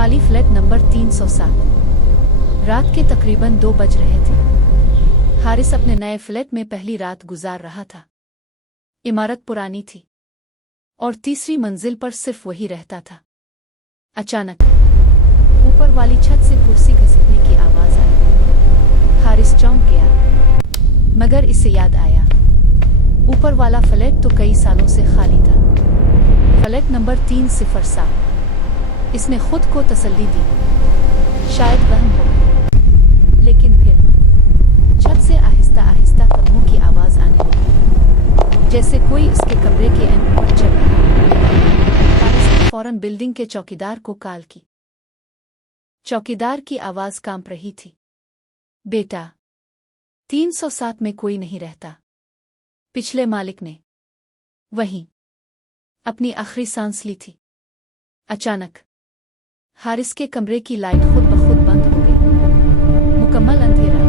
खाली flat number 307। रात के तकरीबन 2 बज रहे थे। हारिस अपने नए फ्लैट में पहली रात गुजार रहा था। इमारत पुरानी थी और तीसरी मंजिल पर सिर्फ वही रहता था। अचानक ऊपर वाली छत से कुर्सी घसीटने की आवाज आई। हारिस चौंक गया, मगर इसे याद आया ऊपर वाला फ्लैट तो कई सालों से खाली था। Flat number 307। इसने खुद को तसल्ली दी, शायद वहम हो। लेकिन फिर छत से आहिस्ता आहिस्ता कदमों की आवाज आने लगी, जैसे कोई उसके कमरे के एंड पर चल रहा। हारिस ने फौरन बिल्डिंग के चौकीदार को कॉल की। चौकीदार की आवाज कांप रही थी। बेटा, 307 में कोई नहीं रहता। पिछले मालिक ने वहीं अपनी आखिरी सांस ली थी। अचानक हारिस के कमरे की लाइट खुद ब खुद बंद हो गई। मुकम्मल अंधेरा।